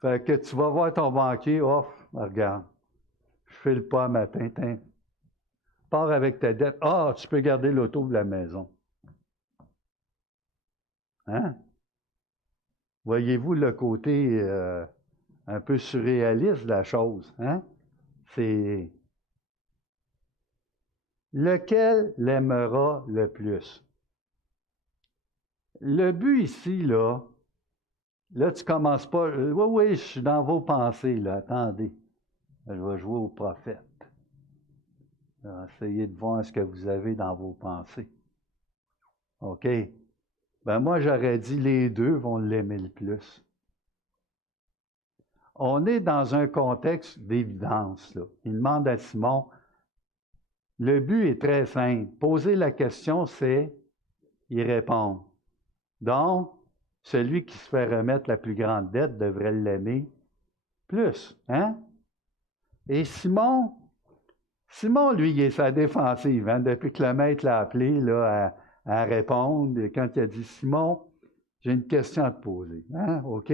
Fait que tu vas voir ton banquier, oh, regarde, je file pas matin, pars avec ta dette, tu peux garder l'auto de la maison. Hein? Voyez-vous le côté un peu surréaliste de la chose, hein? C'est lequel l'aimera le plus? Le but ici, là, tu commences pas. Oui, je suis dans vos pensées, là. Attendez. Je vais jouer au prophète. Essayez de voir ce que vous avez dans vos pensées. OK. Ben moi, j'aurais dit les deux vont l'aimer le plus. On est dans un contexte d'évidence, là. Il demande à Simon, le but est très simple. Poser la question, c'est y répondre. Donc, celui qui se fait remettre la plus grande dette devrait l'aimer plus, hein? Et Simon, lui, il est sa défensive, hein? Depuis que le maître l'a appelé là, à répondre, et quand il a dit, Simon, j'ai une question à te poser, hein? OK?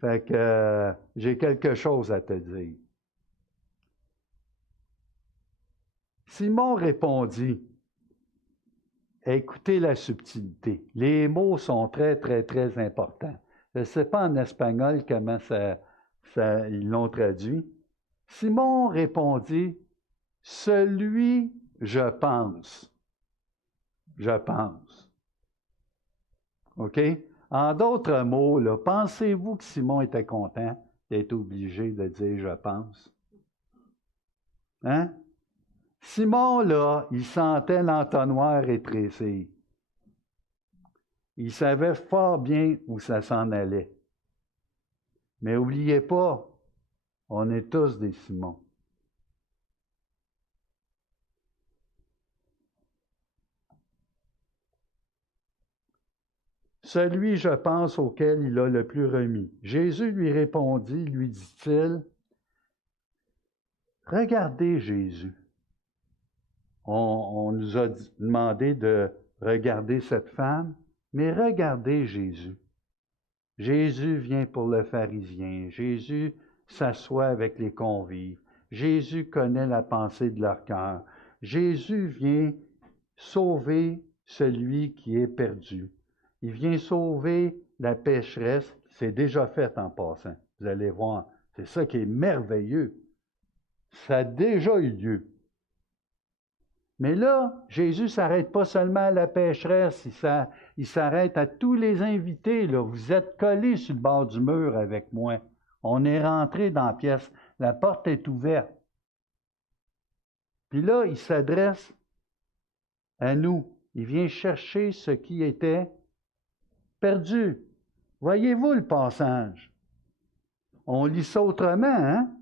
Fait que j'ai quelque chose à te dire. Simon répondit, écoutez la subtilité. Les mots sont très, très, très importants. Je ne sais pas en espagnol comment ils l'ont traduit. Simon répondit, celui, je pense. Je pense. OK? En d'autres mots, là, pensez-vous que Simon était content d'être obligé de dire je pense? Hein? Simon, là, il sentait l'entonnoir rétrécir. Il savait fort bien où ça s'en allait. Mais n'oubliez pas, on est tous des Simons. Celui, je pense, auquel il a le plus remis. Jésus lui répondit, lui dit-il, regardez Jésus. On nous a demandé de regarder cette femme, mais regardez Jésus. Jésus vient pour le pharisien. Jésus s'assoit avec les convives. Jésus connaît la pensée de leur cœur. Jésus vient sauver celui qui est perdu. Il vient sauver la pécheresse. C'est déjà fait en passant. Vous allez voir. C'est ça qui est merveilleux. Ça a déjà eu lieu. Mais là, Jésus ne s'arrête pas seulement à la pécheresse, il s'arrête à tous les invités. Là. Vous êtes collés sur le bord du mur avec moi. On est rentré dans la pièce. La porte est ouverte. Puis là, il s'adresse à nous. Il vient chercher ce qui était perdu. Voyez-vous le passage? On lit ça autrement, hein?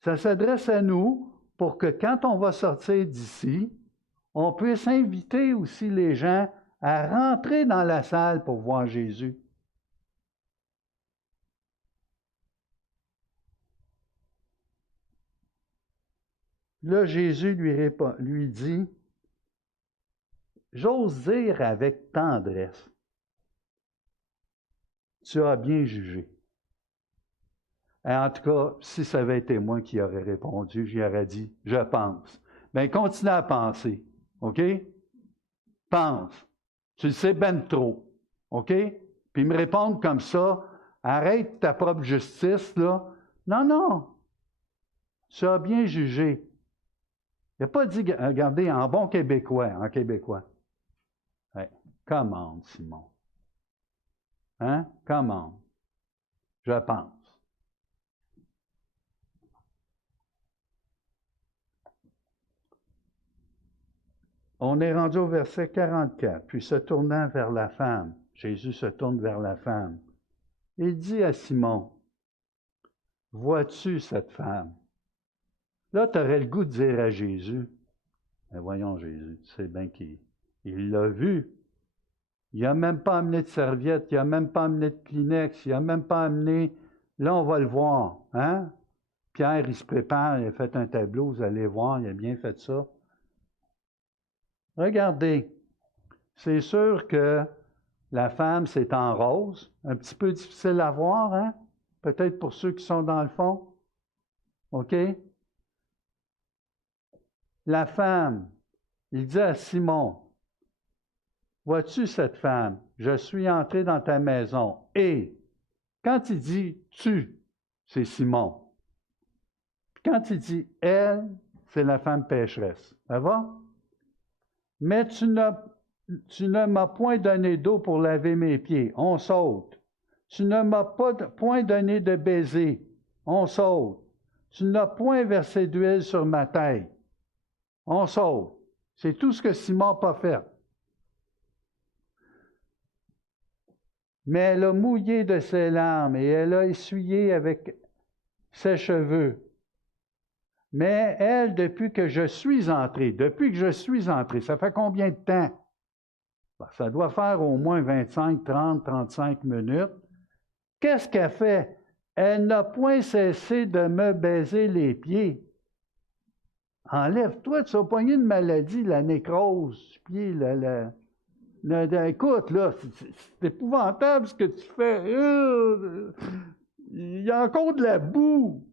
Ça s'adresse à nous pour que quand on va sortir d'ici, on puisse inviter aussi les gens à rentrer dans la salle pour voir Jésus. Là, Jésus lui dit, j'ose dire avec tendresse, tu as bien jugé. Et en tout cas, si ça avait été moi qui aurais répondu, j'y aurais dit, je pense. Bien, continue à penser, OK? Pense. Tu le sais ben trop, OK? Puis me répondre comme ça, arrête ta propre justice, là. Non, non. Tu as bien jugé. Il n'a pas dit, regardez, en bon québécois, Ouais. Commande, Simon. Hein? Commande. Je pense. On est rendu au verset 44. Puis se tournant vers la femme, Jésus se tourne vers la femme. Il dit à Simon, vois-tu cette femme? Là, tu aurais le goût de dire à Jésus, mais voyons Jésus, tu sais bien qu'il l'a vu. Il n'a même pas amené de serviette, il n'a même pas amené de Kleenex, il n'a même pas amené... Là, on va le voir. Hein? Pierre, il se prépare, il a fait un tableau, vous allez voir, il a bien fait ça. Regardez, c'est sûr que la femme, c'est en rose. Un petit peu difficile à voir, hein? Peut-être pour ceux qui sont dans le fond. OK? La femme, il dit à Simon, vois-tu cette femme? Je suis entré dans ta maison. Et quand il dit tu, c'est Simon. Quand il dit elle, c'est la femme pécheresse. Ça va? Mais tu ne m'as point donné d'eau pour laver mes pieds. On saute. Tu ne m'as point donné de baiser. On saute. Tu n'as point versé d'huile sur ma tête. On saute. C'est tout ce que Simon n'a pas fait. Mais elle a mouillé de ses larmes et elle a essuyé avec ses cheveux. Mais elle, depuis que je suis entré, ça fait combien de temps? Ça doit faire au moins 25, 30, 35 minutes. Qu'est-ce qu'elle fait? Elle n'a point cessé de me baiser les pieds. Enlève-toi, tu as pogné une maladie, la nécrose du pied, écoute, là, c'est épouvantable ce que tu fais. Il y a encore de la boue.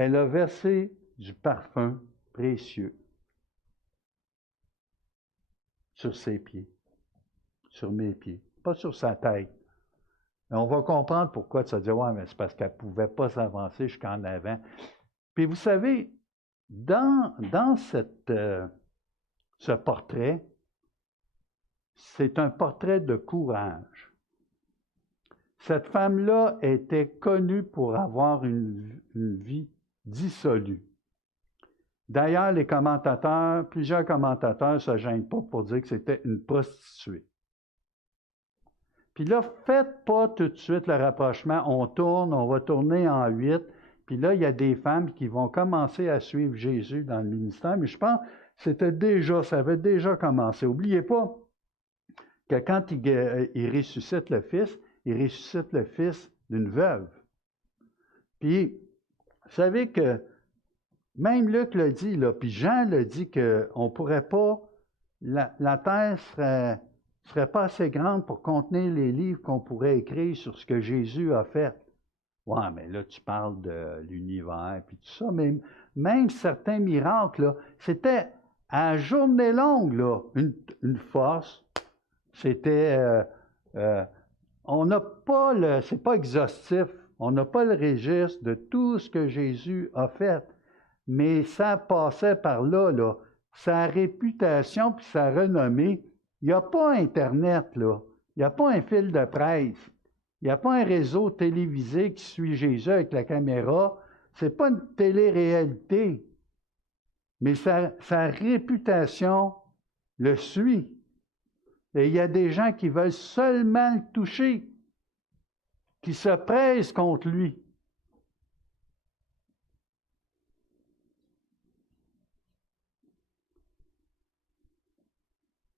elle a versé du parfum précieux sur ses pieds, sur mes pieds, pas sur sa tête. Mais on va comprendre pourquoi tu vas dire, ouais, mais c'est parce qu'elle ne pouvait pas s'avancer jusqu'en avant. Puis vous savez, dans ce portrait, c'est un portrait de courage. Cette femme-là était connue pour avoir une vie dissolue. D'ailleurs, plusieurs commentateurs ne se gênent pas pour dire que c'était une prostituée. Puis là, faites pas tout de suite le rapprochement. On va tourner en 8. Puis là, il y a des femmes qui vont commencer à suivre Jésus dans le ministère. Mais je pense que ça avait déjà commencé. N'oubliez pas que quand il ressuscite le Fils, il ressuscite le fils d'une veuve. Puis, vous savez que même Luc le dit, là, puis Jean le dit qu'on ne pourrait pas, la terre serait pas assez grande pour contenir les livres qu'on pourrait écrire sur ce que Jésus a fait. Ouais, mais là, tu parles de l'univers, puis tout ça, mais même certains miracles, là, c'était à journée longue, là, une force. C'était... on n'a pas c'est pas exhaustif, on n'a pas le registre de tout ce que Jésus a fait, mais ça passait par là, sa réputation puis sa renommée. Il n'y a pas Internet, là. Il n'y a pas un fil de presse. Il n'y a pas un réseau télévisé qui suit Jésus avec la caméra. Ce n'est pas une télé-réalité. Mais sa réputation le suit. Et il y a des gens qui veulent seulement le toucher, qui se pressent contre lui.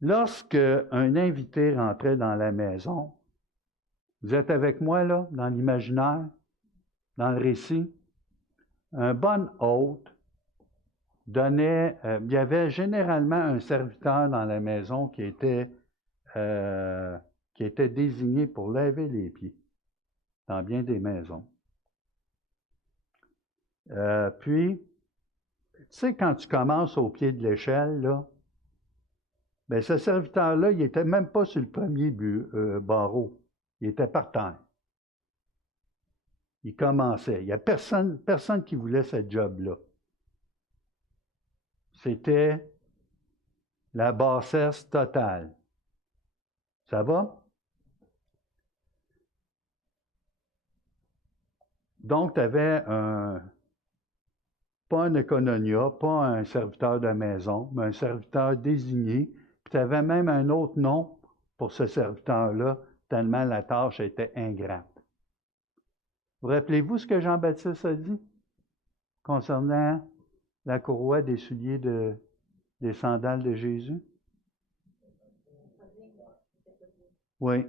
Lorsque un invité rentrait dans la maison, vous êtes avec moi là, dans l'imaginaire, dans le récit, un bon hôte donnait, il y avait généralement un serviteur dans la maison qui était désigné pour laver les pieds, dans bien des maisons. Puis, tu sais, quand tu commences au pied de l'échelle, là, bien, ce serviteur-là, il n'était même pas sur le premier barreau. Il était par terre. Il commençait. Il n'y a personne qui voulait ce job-là. C'était la bassesse totale. Ça va? Donc, tu avais pas un écononia, pas un serviteur de maison, mais un serviteur désigné. Puis tu avais même un autre nom pour ce serviteur-là, tellement la tâche était ingrate. Vous rappelez-vous ce que Jean-Baptiste a dit concernant la courroie des souliers des sandales de Jésus? Oui.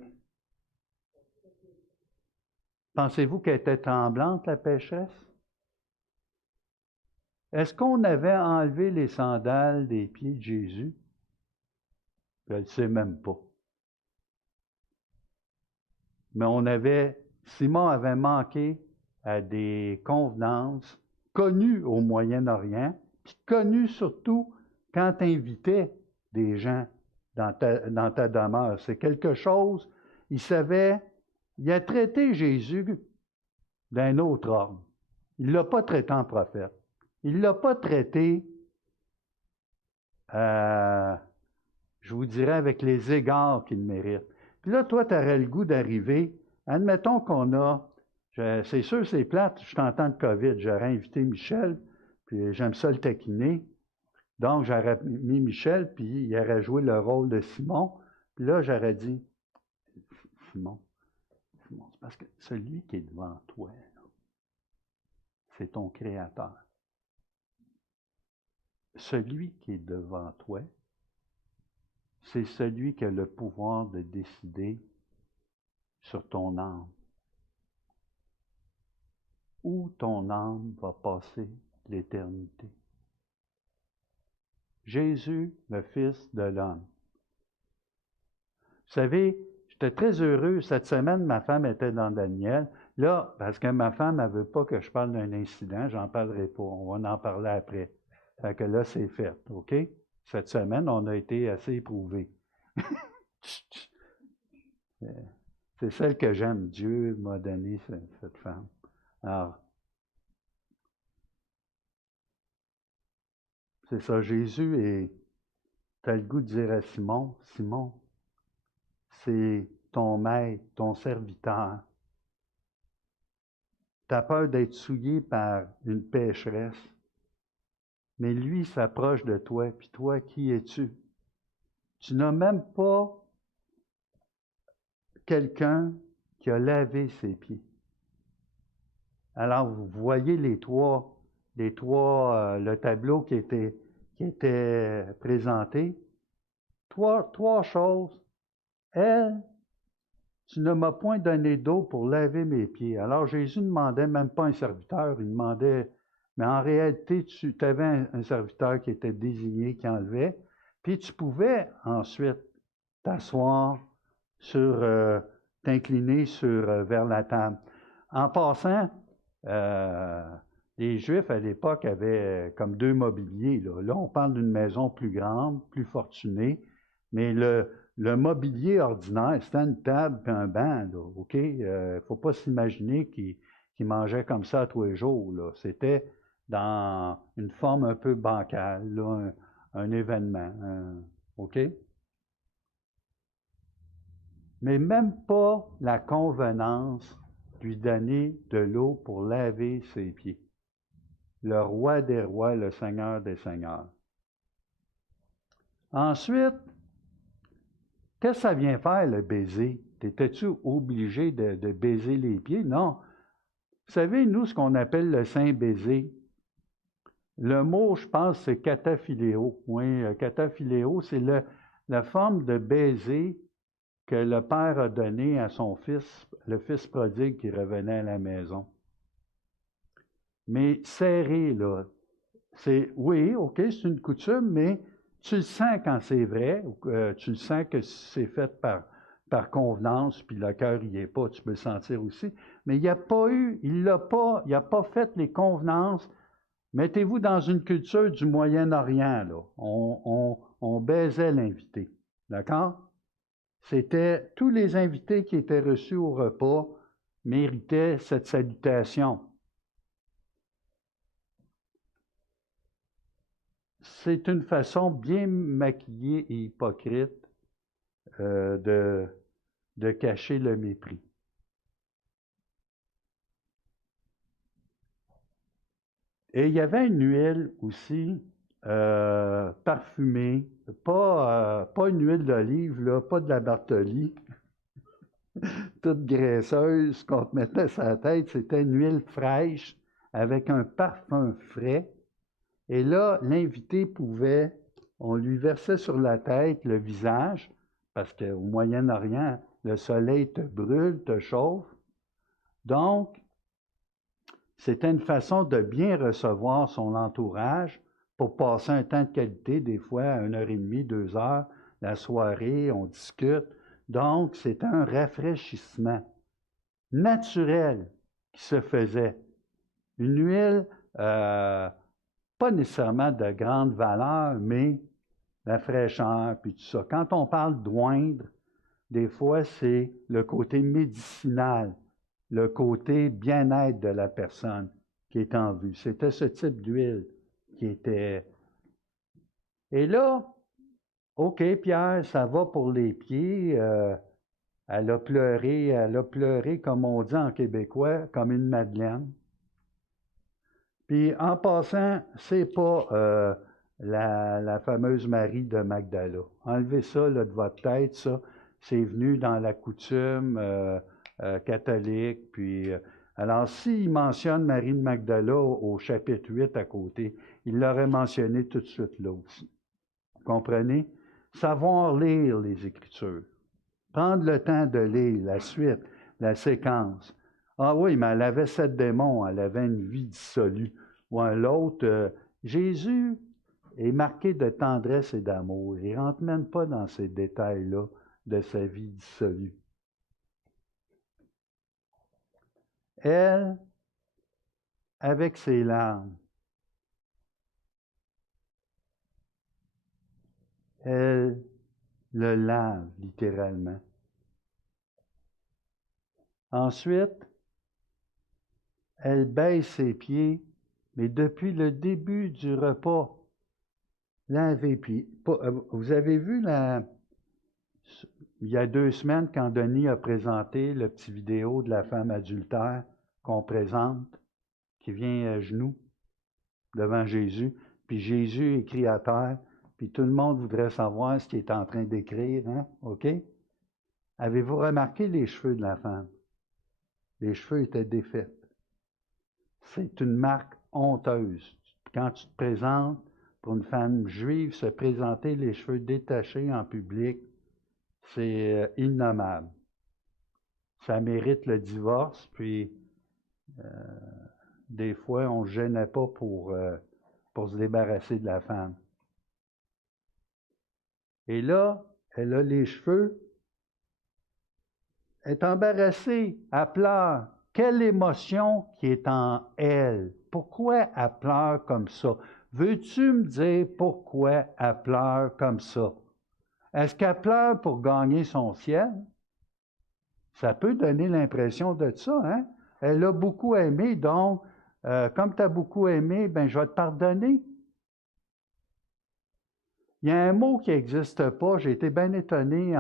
Pensez-vous qu'elle était tremblante, la pécheresse? Est-ce qu'on avait enlevé les sandales des pieds de Jésus? Je ne le sais même pas. Mais Simon avait manqué à des convenances connues au Moyen-Orient, puis connues surtout quand tu invitais des gens dans ta demeure. C'est quelque chose, il a traité Jésus d'un autre ordre. Il ne l'a pas traité en prophète. Il ne l'a pas traité, je vous dirais, avec les égards qu'il mérite. Puis là, toi, tu aurais le goût d'arriver. Admettons c'est sûr, c'est plate, je suis en temps de COVID, j'aurais invité Michel, puis j'aime ça le taquiner. Donc, j'aurais mis Michel, puis il aurait joué le rôle de Simon. Puis là, j'aurais dit, Simon, c'est parce que celui qui est devant toi, c'est ton Créateur. Celui qui est devant toi, c'est celui qui a le pouvoir de décider sur ton âme. Où ton âme va passer l'éternité. Jésus, le Fils de l'homme. Vous savez, j'étais très heureux. Cette semaine, ma femme était dans Daniel. Là, parce que ma femme, elle ne veut pas que je parle d'un incident, j'en parlerai pas. On va en parler après. Fait que là, c'est fait, OK? Cette semaine, on a été assez éprouvés. C'est celle que j'aime. Dieu m'a donné cette femme. Alors, c'est ça, Jésus est. Tu as le goût de dire à Simon, Simon, c'est ton maître, ton serviteur. Tu as peur d'être souillé par une pécheresse, mais lui s'approche de toi, puis toi, qui es-tu? Tu n'as même pas quelqu'un qui a lavé ses pieds. Alors, vous voyez le tableau qui était présenté. Trois choses. Elle, tu ne m'as point donné d'eau pour laver mes pieds. Alors, Jésus ne demandait même pas un serviteur, il demandait, mais en réalité, tu avais un serviteur qui était désigné, qui enlevait, puis tu pouvais ensuite t'asseoir t'incliner vers la table. En passant, les Juifs à l'époque avaient comme deux mobiliers. Là, on parle d'une maison plus grande, plus fortunée, mais le mobilier ordinaire, c'était une table et un banc, là, OK? Il ne faut pas s'imaginer qu'ils mangeaient comme ça tous les jours, là. C'était dans une forme un peu bancale, là, un événement, OK? Mais même pas la convenance lui donner de l'eau pour laver ses pieds. Le roi des rois, le seigneur des seigneurs. Ensuite, qu'est-ce que ça vient faire, le baiser? T'étais-tu obligé de baiser les pieds? Non. Vous savez, nous, ce qu'on appelle le saint baiser, le mot, je pense, c'est cataphiléo. Oui, cataphiléo, c'est la forme de baiser que le père a donné à son fils, le fils prodigue qui revenait à la maison. Mais serré, là, oui, OK, c'est une coutume, mais tu le sens quand c'est vrai, tu le sens que c'est fait par convenance, puis le cœur n'y est pas, tu peux le sentir aussi. Mais il n'y a pas eu, il n'a pas fait les convenances. Mettez-vous dans une culture du Moyen-Orient, là. On baisait l'invité, d'accord? C'était tous les invités qui étaient reçus au repas méritaient cette salutation. C'est une façon bien maquillée et hypocrite de cacher le mépris. Et il y avait une huile aussi parfumée, pas une huile d'olive, là, pas de la Bartoli, toute graisseuse qu'on te mettait sur la tête, c'était une huile fraîche avec un parfum frais. Et là, l'invité on lui versait sur la tête le visage, parce qu'au Moyen-Orient, le soleil te brûle, te chauffe. Donc, c'était une façon de bien recevoir son entourage pour passer un temps de qualité, des fois à 1h30, 2 heures, la soirée, on discute. Donc, c'était un rafraîchissement naturel qui se faisait. Une huile, pas nécessairement de grande valeur, mais la fraîcheur, puis tout ça. Quand on parle d'oindre, des fois, c'est le côté médicinal, le côté bien-être de la personne qui est en vue. C'était ce type d'huile qui était. Et là, OK, Pierre, ça va pour les pieds. Elle a pleuré, comme on dit en québécois, comme une madeleine. Puis en passant, c'est pas la fameuse Marie de Magdala. Enlevez ça là, de votre tête, ça. C'est venu dans la coutume catholique. Puis, alors, s'il mentionne Marie de Magdala au chapitre 8 à côté, il l'aurait mentionné tout de suite là aussi. Vous comprenez? Savoir lire les Écritures. Prendre le temps de lire la suite, la séquence. Ah oui, mais elle avait 7 démons, elle avait une vie dissolue. Ou l'autre, Jésus est marqué de tendresse et d'amour. Il ne rentre même pas dans ces détails-là de sa vie dissolue. Elle, avec ses larmes, elle le lave littéralement. Ensuite, elle baisse ses pieds, mais depuis le début du repas, lave les pieds. Vous avez vu il y a 2 semaines, quand Denis a présenté le petit vidéo de la femme adultère qu'on présente, qui vient à genoux devant Jésus, puis Jésus écrit à terre, puis tout le monde voudrait savoir ce qu'il est en train d'écrire, hein? OK? Avez-vous remarqué les cheveux de la femme? Les cheveux étaient défaits. C'est une marque honteuse. Quand tu te présentes pour une femme juive, se présenter les cheveux détachés en public, c'est innommable. Ça mérite le divorce, puis des fois, on ne se gênait pas pour se débarrasser de la femme. Et là, elle a les cheveux, elle est embarrassée, elle pleure. Quelle émotion qui est en elle? Pourquoi elle pleure comme ça? Veux-tu me dire pourquoi elle pleure comme ça? Est-ce qu'elle pleure pour gagner son ciel? Ça peut donner l'impression de ça, hein? Elle a beaucoup aimé, donc, comme tu as beaucoup aimé, ben je vais te pardonner. Il y a un mot qui n'existe pas, j'ai été bien étonné,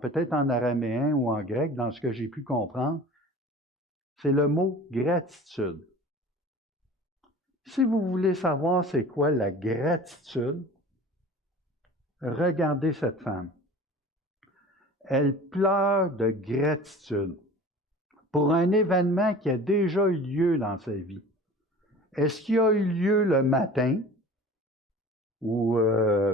peut-être en araméen ou en grec, dans ce que j'ai pu comprendre. C'est le mot gratitude. Si vous voulez savoir c'est quoi la gratitude, regardez cette femme. Elle pleure de gratitude pour un événement qui a déjà eu lieu dans sa vie. Est-ce qu'il a eu lieu le matin ou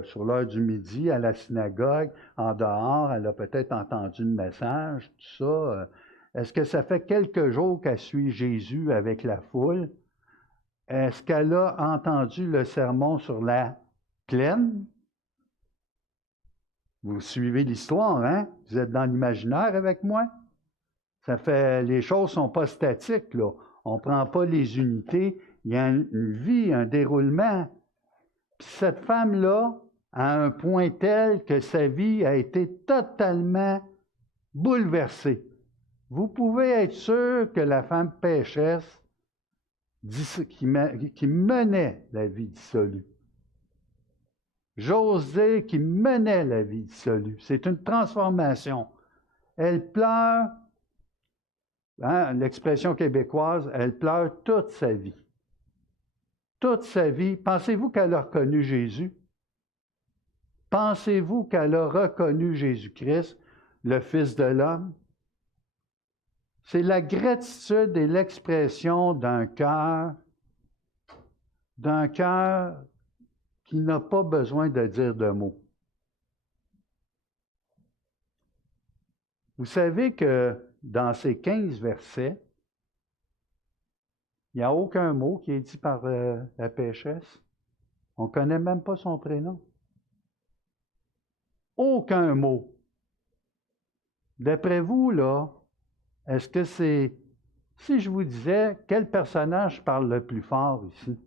sur l'heure du midi à la synagogue, en dehors, elle a peut-être entendu le message, tout ça. Est-ce que ça fait quelques jours qu'elle suit Jésus avec la foule? Est-ce qu'elle a entendu le sermon sur la plaine? Vous suivez l'histoire, hein? Vous êtes dans l'imaginaire avec moi? Les choses ne sont pas statiques, là. On ne prend pas les unités. Il y a une vie, un déroulement. Puis cette femme-là, à un point tel que sa vie a été totalement bouleversée. Vous pouvez être sûr que la femme pécheresse qui menait la vie dissolue. J'ose dire qu'il menait la vie dissolue. C'est une transformation. Elle pleure, hein, l'expression québécoise, elle pleure toute sa vie. Toute sa vie. Pensez-vous qu'elle a reconnu Jésus? Pensez-vous qu'elle a reconnu Jésus-Christ, le Fils de l'homme? C'est la gratitude et l'expression d'un cœur qui n'a pas besoin de dire de mots. Vous savez que dans ces 15 versets, il n'y a aucun mot qui est dit par la pécheresse. On ne connaît même pas son prénom. Aucun mot. D'après vous, là, est-ce que c'est... Si je vous disais, quel personnage parle le plus fort ici?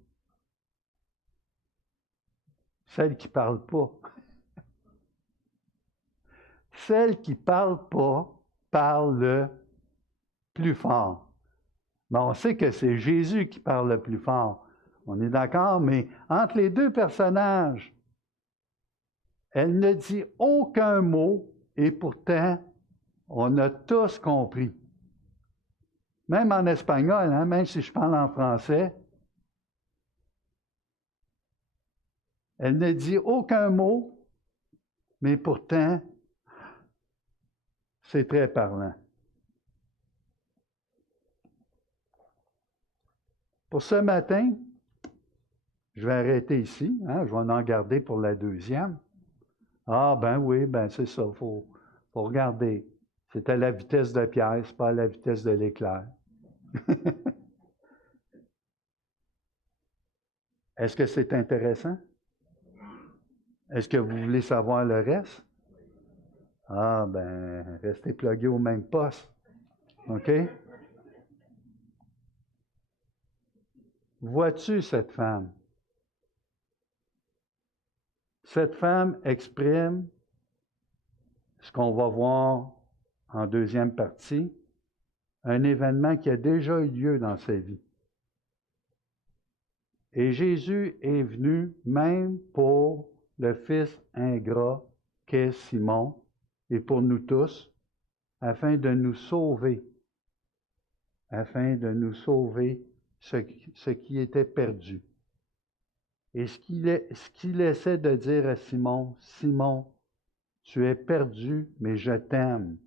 Celle qui ne parle pas. Celle qui ne parle pas parle le plus fort. Mais on sait que c'est Jésus qui parle le plus fort. On est d'accord, mais entre les deux personnages, elle ne dit aucun mot et pourtant, on a tous compris. Même en espagnol, hein, même si je parle en français, elle ne dit aucun mot, mais pourtant, c'est très parlant. Pour ce matin, je vais arrêter ici. Hein, je vais en garder pour la deuxième. Ah, ben oui, ben c'est ça, il faut regarder. C'est à la vitesse de Pierre, c'est pas à la vitesse de l'éclair. Est-ce que c'est intéressant? Est-ce que vous voulez savoir le reste? Ah, ben, restez plugués au même poste. OK? Vois-tu cette femme? Cette femme exprime ce qu'on va voir en deuxième partie, un événement qui a déjà eu lieu dans sa vie. Et Jésus est venu même pour le fils ingrat qu'est Simon et pour nous tous, afin de nous sauver, ce qui était perdu. Et ce qu'il essaie de dire à Simon, Simon, tu es perdu, mais je t'aime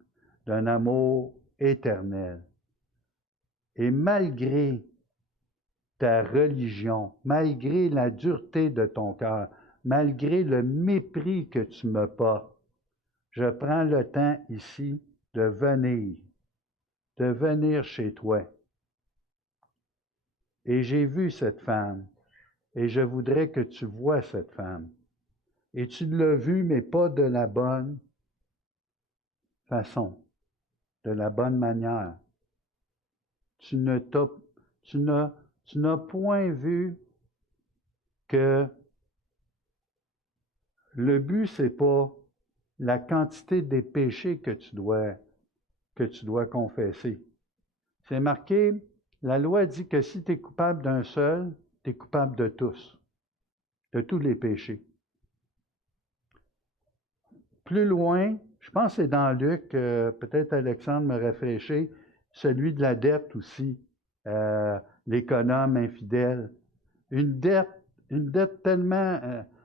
d'un amour éternel. Et malgré ta religion, malgré la dureté de ton cœur, malgré le mépris que tu me portes, je prends le temps ici de venir chez toi. Et j'ai vu cette femme, et je voudrais que tu vois cette femme. Et tu l'as vue, mais pas de la bonne façon, de la bonne manière. Tu n'as point vu que le but, c'est pas la quantité des péchés que tu dois confesser. C'est marqué, la loi dit que si tu es coupable d'un seul, tu es coupable de tous les péchés. Plus loin, je pense que c'est dans Luc, peut-être Alexandre me rafraîchit, celui de la dette aussi, l'économe infidèle. Une dette tellement,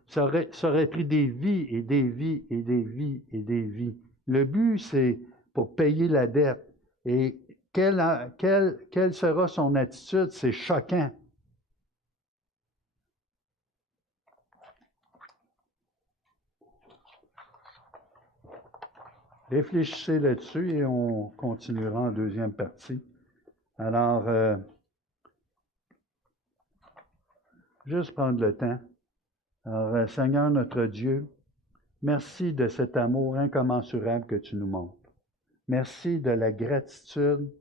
ça aurait pris des vies et des vies et des vies et des vies. Le but, c'est pour payer la dette. Et quelle sera son attitude? C'est choquant. Réfléchissez là-dessus et on continuera en deuxième partie. Alors, juste prendre le temps. Alors, Seigneur notre Dieu, merci de cet amour incommensurable que tu nous montres. Merci de la gratitude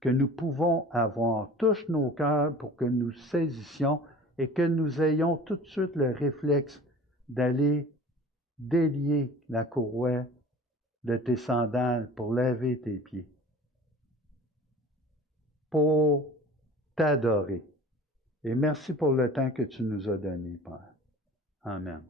que nous pouvons avoir. Touche nos cœurs pour que nous saisissions et que nous ayons tout de suite le réflexe d'aller délier la courroie de tes sandales pour laver tes pieds, pour t'adorer. Et merci pour le temps que tu nous as donné, Père. Amen.